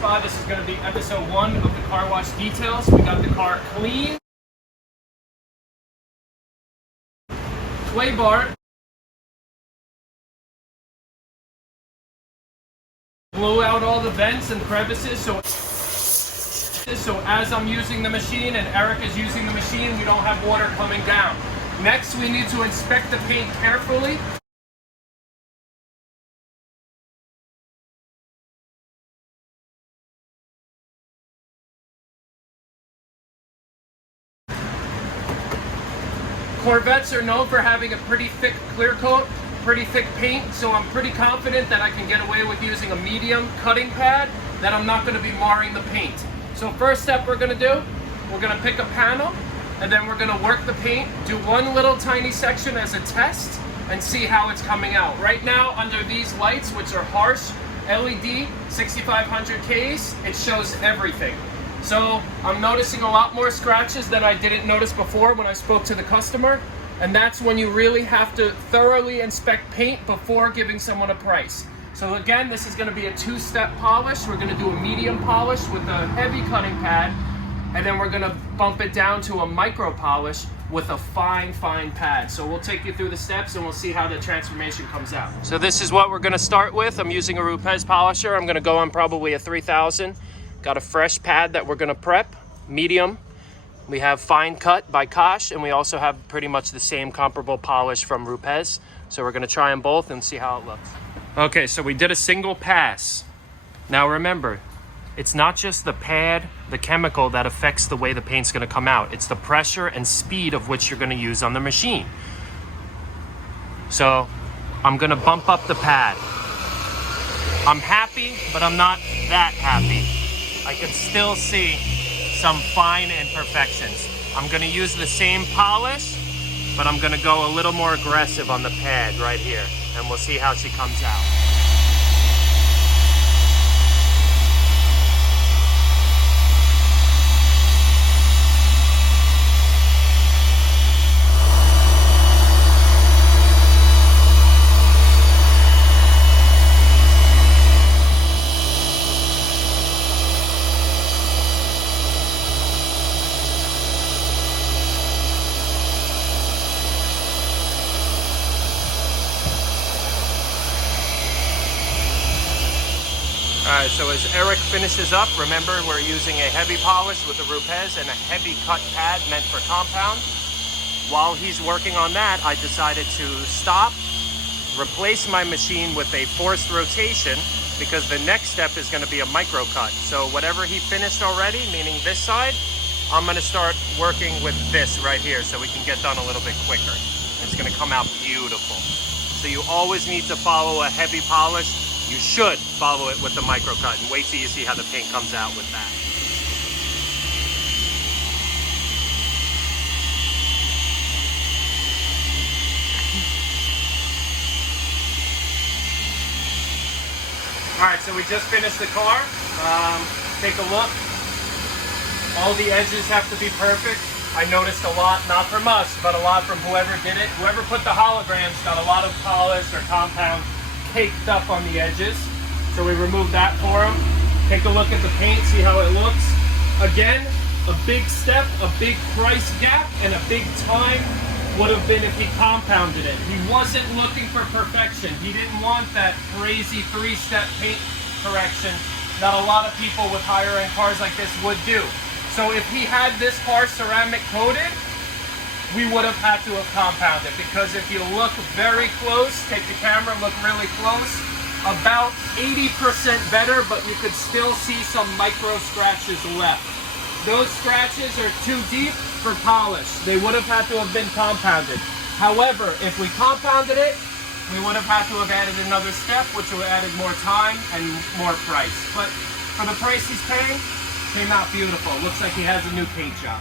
Spa. This is going to be episode 1 of the car wash details. We got the car clean, clay bar, blow out all the vents and crevices so as I'm using the machine and Eric is using the machine, we don't have water coming down. Next, we need to inspect the paint carefully. Corvettes are known for having a pretty thick clear coat, pretty thick paint, so I'm pretty confident that I can get away with using a medium cutting pad, that I'm not going to be marring the paint. So first step we're going to do, we're going to pick a panel, and then we're going to work the paint, do one little tiny section as a test, and see how it's coming out. Right now, under these lights, which are harsh LED 6500Ks, it shows everything. So I'm noticing a lot more scratches that I didn't notice before when I spoke to the customer, and that's when you really have to thoroughly inspect paint before giving someone a price. So again, this is going to be a 2-step polish. We're going to do a medium polish with a heavy cutting pad, and then we're going to bump it down to a micro polish with a fine pad. So we'll take you through the steps and we'll see how the transformation comes out. So this is what we're going to start with. I'm using a Rupes polisher. I'm going to go on probably a 3000. Got a fresh pad that we're going to prep, medium. We have fine cut by Kosh, and we also have pretty much the same comparable polish from Rupes. So we're going to try them both and see how it looks. Okay, so we did a single pass. Now remember, it's not just the pad, the chemical that affects the way the paint's going to come out. It's the pressure and speed of which you're going to use on the machine. So I'm going to bump up the pad. I'm happy, but I'm not that happy. I can still see some fine imperfections. I'm going to use the same polish, but I'm going to go a little more aggressive on the pad right here, and we'll see how she comes out. Alright, so as Eric finishes up, remember we're using a heavy polish with a Rupes and a heavy cut pad meant for compound. While he's working on that, I decided to stop, replace my machine with a forced rotation, because the next step is going to be a micro cut. So whatever he finished already, meaning this side, I'm going to start working with this right here so we can get done a little bit quicker. It's going to come out beautiful. So you always need to follow a heavy polish. You should follow it with the micro cut, and wait till you see how the paint comes out with that. Alright, so we just finished the car. Take a look. All the edges have to be perfect. I noticed a lot, not from us, but a lot from whoever did it. Whoever put the holograms got a lot of polish or compound caked up on the edges, so we removed that for him. Take a look at the paint, see how it looks. Again, a big step, a big price gap, and a big time would have been if he compounded it. He wasn't looking for perfection. He didn't want that crazy 3-step paint correction that a lot of people with higher end cars like this would do. So if he had this car ceramic coated, we would have had to have compounded, because if you look very close, take the camera, look really close, about 80% better, but you could still see some micro scratches left. Those scratches are too deep for polish. They would have had to have been compounded. However, if we compounded it, we would have had to have added another step, which would have added more time and more price. But for the price he's paying, came out beautiful. Looks like he has a new paint job.